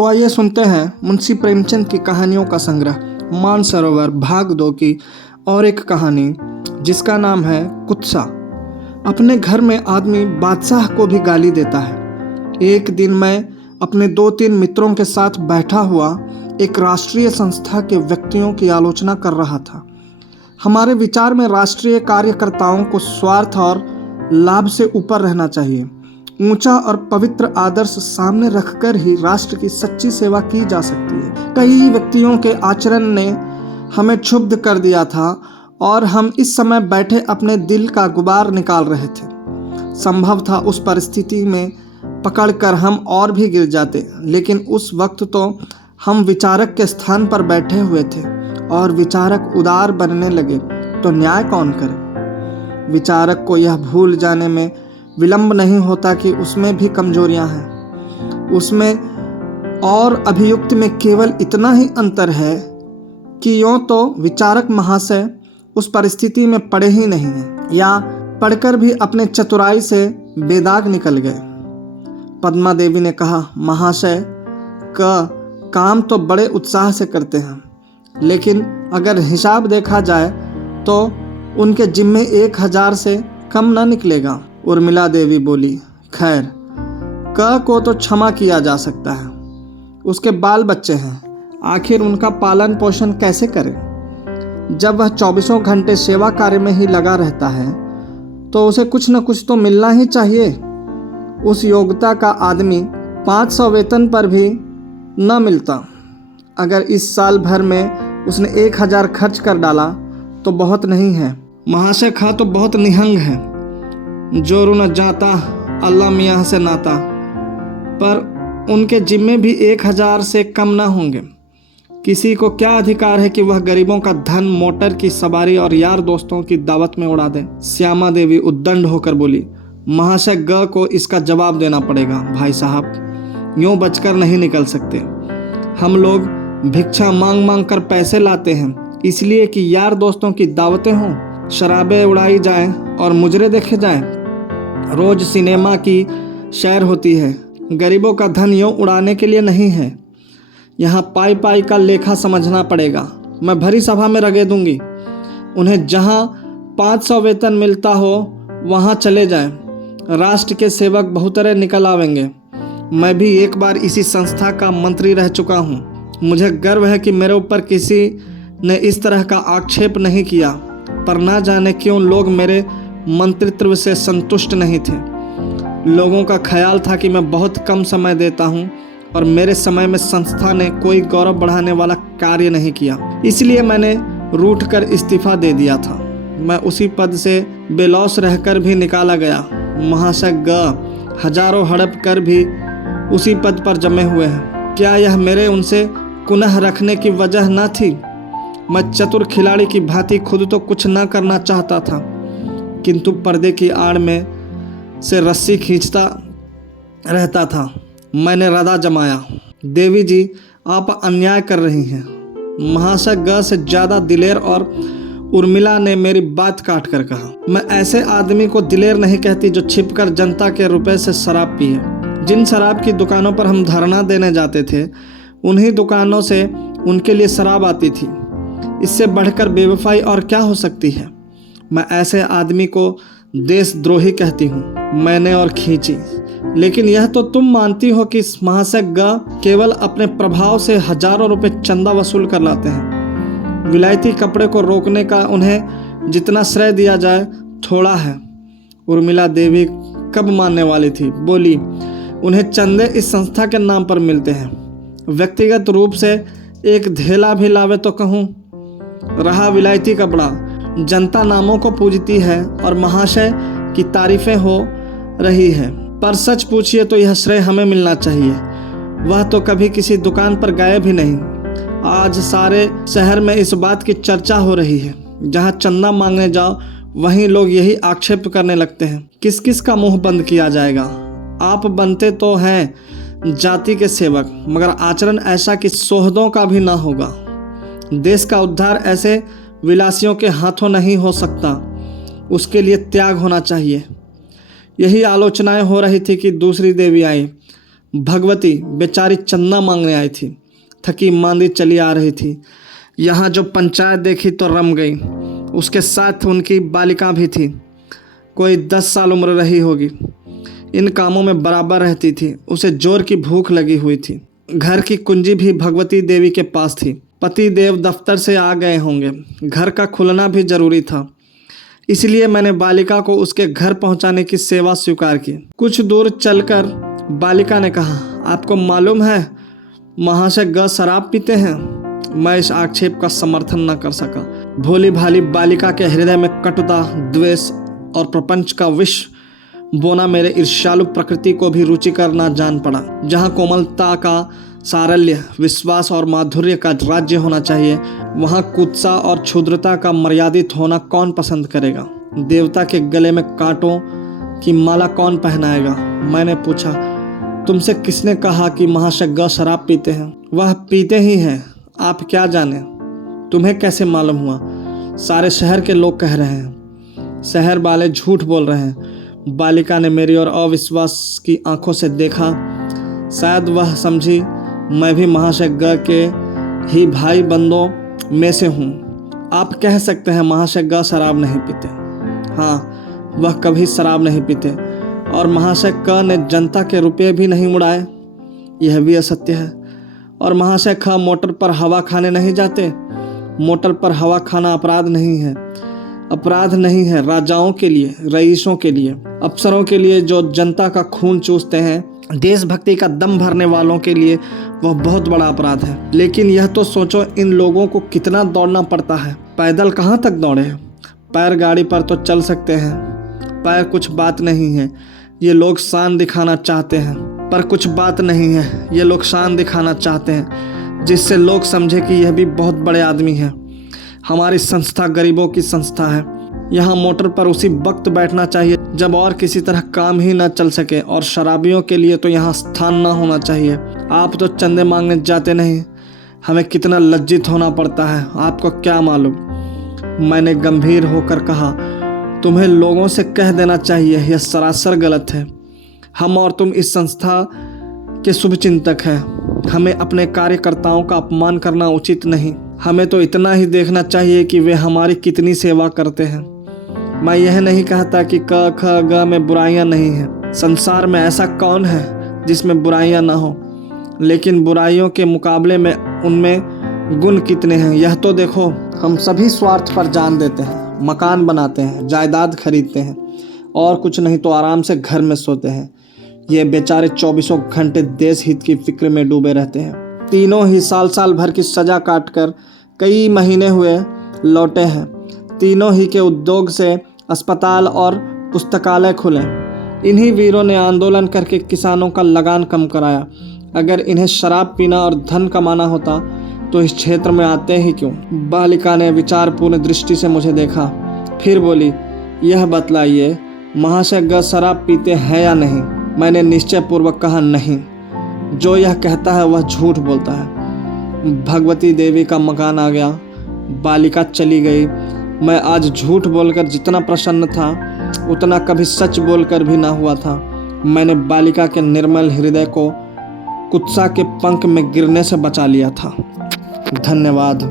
तो आइए सुनते हैं मुंशी प्रेमचंद की कहानियों का संग्रह मानसरोवर भाग 2 की और एक कहानी जिसका नाम है कुत्सा। अपने घर में आदमी बादशाह को भी गाली देता है। एक दिन मैं अपने 2-3 मित्रों के साथ बैठा हुआ एक राष्ट्रीय संस्था के व्यक्तियों की आलोचना कर रहा था। हमारे विचार में राष्ट्रीय कार्यकर्ताओं को स्वार्थ और लाभ से ऊपर रहना चाहिए। ऊंचा और पवित्र आदर्श सामने रखकर ही राष्ट्र की सच्ची सेवा की जा सकती है। कई व्यक्तियों के आचरण ने हमें क्षुब्ध कर दिया था और हम इस समय बैठे अपने दिल का गुबार निकाल रहे थे। संभव था उस परिस्थिति में पकड़कर हम और भी गिर जाते, लेकिन उस वक्त तो हम विचारक के स्थान पर बैठे हुए थे और विचारक उदार बनने लगे तो न्याय कौन करे। विचारक को यह भूल जाने में विलंब नहीं होता कि उसमें भी कमजोरियां हैं। उसमें और अभियुक्त में केवल इतना ही अंतर है कि यों तो विचारक महाशय उस परिस्थिति में पड़े ही नहीं हैं, या पढ़कर भी अपने चतुराई से बेदाग निकल गए। पद्मा देवी ने कहा, महाशय का काम तो बड़े उत्साह से करते हैं, लेकिन अगर हिसाब देखा जाए तो उनके जिम्मे 1000 से कम न निकलेगा। उर्मिला देवी बोली, खैर क को तो क्षमा किया जा सकता है, उसके बाल बच्चे हैं, आखिर उनका पालन पोषण कैसे करें। जब वह 24 घंटे सेवा कार्य में ही लगा रहता है तो उसे कुछ न कुछ तो मिलना ही चाहिए। उस योग्यता का आदमी 500 वेतन पर भी न मिलता। अगर इस साल भर में उसने 1000 खर्च कर डाला तो बहुत नहीं है। महाशय खा तो बहुत निहंग है, जोरू न जाता अल्लाह मियाँ से नाता, पर उनके जिम्मे भी 1000 से कम न होंगे। किसी को क्या अधिकार है कि वह गरीबों का धन मोटर की सवारी और यार दोस्तों की दावत में उड़ा दे। श्यामा देवी उद्दंड होकर बोली, महाशय ग को इसका जवाब देना पड़ेगा। भाई साहब यूं बचकर नहीं निकल सकते। हम लोग भिक्षा मांग मांग कर पैसे लाते हैं, इसलिए कि यार दोस्तों की दावतें हों, शराबें उड़ाई जाएं और मुजरे देखे जाएं। रोज सिनेमा की सैर होती है। गरीबों का धन यूं उड़ाने के लिए नहीं है। यहाँ पाई पाई का लेखा समझना पड़ेगा। मैं भरी सभा में रगे दूंगी। उन्हें जहाँ 500 वेतन मिलता हो वहाँ चले जाएं। राष्ट्र के सेवक बहुतरे निकल आवेंगे। मैं भी एक बार इसी संस्था का मंत्री रह चुका हूँ। मुझे गर्व है कि मेरे ऊपर किसी ने इस तरह का आक्षेप नहीं किया, पर ना जाने क्यों लोग मेरे मंत्रित्व से संतुष्ट नहीं थे। लोगों का ख्याल था कि मैं बहुत कम समय देता हूं और मेरे समय में संस्था ने कोई गौरव बढ़ाने वाला कार्य नहीं किया, इसलिए मैंने रूठकर इस्तीफा दे दिया था। मैं उसी पद से बेलौस रहकर भी निकाला गया। महाशय ग हजारों हड़प कर भी उसी पद पर जमे हुए हैं। क्या यह मेरे उनसे पुनः रखने की वजह न थी? मैं चतुर खिलाड़ी की भांति खुद तो कुछ न करना चाहता था, किंतु पर्दे की आड़ में से रस्सी खींचता रहता था। मैंने रदा जमाया। देवी जी आप अन्याय कर रही हैं। महाशय ग से ज़्यादा दिलेर और उर्मिला ने मेरी बात काट कर कहा, मैं ऐसे आदमी को दिलेर नहीं कहती जो छिपकर जनता के रुपए से शराब पिए। जिन शराब की दुकानों पर हम धरना देने जाते थे उन्हीं दुकानों से उनके लिए शराब आती थी। इससे बढ़कर बेवफाई और क्या हो सकती है। मैं ऐसे आदमी को देशद्रोही कहती हूँ। मैंने और खींची, लेकिन यह तो तुम मानती हो कि महाशय ग केवल अपने प्रभाव से हजारों रुपए चंदा वसूल कर लाते हैं। विलायती कपड़े को रोकने का उन्हें जितना श्रेय दिया जाए थोड़ा है। उर्मिला देवी कब मानने वाली थी, बोली, उन्हें चंदे इस संस्था के नाम पर मिलते हैं। व्यक्तिगत रूप से एक धेला भी लावे तो कहूँ। रहा विलायती कपड़ा, जनता नामों को पूजती है और महाशय की तारीफें हो रही है, पर सच पूछिए तो यह श्रेय हमें मिलना चाहिए। वह तो कभी किसी दुकान पर गए भी नहीं। आज सारे शहर में इस बात की चर्चा हो रही है। जहाँ चंदा मांगने जाओ वहीं लोग यही आक्षेप करने लगते हैं। किस किस का मुंह बंद किया जाएगा। आप बनते तो हैं जाति के सेवक, मगर आचरण ऐसा कि सोहदों का भी ना होगा। देश का उद्धार ऐसे विलासियों के हाथों नहीं हो सकता, उसके लिए त्याग होना चाहिए। यही आलोचनाएं हो रही थी कि दूसरी देवी आई। भगवती बेचारी चंदा मांगने आई थी, थकी मांदी चली आ रही थी। यहाँ जो पंचायत देखी तो रम गई। उसके साथ उनकी बालिका भी थी, कोई 10 साल उम्र रही होगी। इन कामों में बराबर रहती थी। उसे जोर की भूख लगी हुई थी। घर की कुंजी भी भगवती देवी के पास थी। पति देव दफ्तर से आ गए होंगे, घर का खुलना भी जरूरी था, इसलिए मैंने बालिका को उसके घर पहुंचाने की सेवा स्वीकार की। कुछ दूर चलकर बालिका ने कहा, आपको मालूम है महाशय ग शराब पीते हैं। मैं इस आक्षेप का समर्थन न कर सका। भोली भाली बालिका के हृदय में कटुता, द्वेष और प्रपंच का विष बोना मेरे ईर्ष्यालु प्रकृति को भी रुचिकर ना जान पड़ा। जहाँ कोमलता का सारल्य, विश्वास और माधुर्य का राज्य होना चाहिए, वहाँ कुत्सा और क्षुद्रता का मर्यादित होना कौन पसंद करेगा? देवता के गले में कांटों की माला कौन पहनाएगा? मैंने पूछा, तुमसे किसने कहा कि महाशय ग शराब पीते हैं? वह पीते ही हैं, आप क्या जाने? तुम्हें कैसे मालूम हुआ? सारे शहर के लोग कह रहे हैं। शहर वाले झूठ बोल रहे हैं। बालिका ने मेरी ओर अविश्वास की आंखों से देखा। शायद वह समझी मैं भी महाशय ग के ही भाई बंदों में से हूँ। आप कह सकते हैं महाशय ग शराब नहीं पीते। हाँ, वह कभी शराब नहीं पीते। और महाशय क ने जनता के रुपये भी नहीं उड़ाए, यह भी असत्य है। और महाशय ख मोटर पर हवा खाने नहीं जाते। मोटर पर हवा खाना अपराध नहीं है। अपराध नहीं है राजाओं के लिए, रईसों के लिए, अफसरों के लिए जो जनता का खून चूसते हैं, देशभक्ति का दम भरने वालों के लिए वह बहुत बड़ा अपराध है। लेकिन यह तो सोचो, इन लोगों को कितना दौड़ना पड़ता है। पैदल कहाँ तक दौड़े? पैर गाड़ी पर तो चल सकते हैं। पैर कुछ बात नहीं है। ये लोग शान दिखाना चाहते हैं, पर कुछ बात नहीं है। ये लोग शान दिखाना चाहते हैं, जिससे लोग समझे कि यह भी बहुत बड़े आदमी हैं। हमारी संस्था गरीबों की संस्था है। यहाँ मोटर पर उसी वक्त बैठना चाहिए जब और किसी तरह काम ही न चल सके, और शराबियों के लिए तो यहाँ स्थान न होना चाहिए। आप तो चंदे मांगने जाते नहीं। हमें कितना लज्जित होना पड़ता है, आपको क्या मालूम? मैंने गंभीर होकर कहा, तुम्हें लोगों से कह देना चाहिए, यह सरासर गलत है। हम और तुम इस संस्था के शुभचिंतक हैं। हमें अपने कार्यकर्ताओं का अपमान करना उचित नहीं। हमें तो इतना ही देखना चाहिए कि वे हमारी कितनी सेवा करते हैं। मैं यह नहीं कहता कि क ख ग में बुराइयां नहीं हैं। संसार में ऐसा कौन है जिसमें बुराइयां ना हो? लेकिन बुराइयों के मुकाबले में उनमें गुण कितने हैं, यह तो देखो। हम सभी स्वार्थ पर जान देते हैं, मकान बनाते हैं, जायदाद खरीदते हैं, और कुछ नहीं तो आराम से घर में सोते हैं। ये बेचारे 24 घंटे देश हित की फिक्र में डूबे रहते हैं। तीनों ही साल भर की सजा काटकर कई महीने हुए लौटे हैं। तीनों ही के उद्योग से अस्पताल और पुस्तकालय खुले। इन्हीं वीरों ने आंदोलन करके किसानों का लगान कम कराया। अगर इन्हें शराब पीना और धन कमाना होता तो इस क्षेत्र में आते ही क्यों? बालिका ने विचारपूर्ण दृष्टि से मुझे देखा, फिर बोली, यह बतलाइए महाशय ग शराब पीते हैं या नहीं? मैंने निश्चय पूर्वक कहा, नहीं। जो यह कहता है वह झूठ बोलता है। भगवती देवी का मकान आ गया। बालिका चली गई। मैं आज झूठ बोलकर जितना प्रसन्न था उतना कभी सच बोलकर भी ना हुआ था। मैंने बालिका के निर्मल हृदय को कुत्सा के पंख में गिरने से बचा लिया था। धन्यवाद।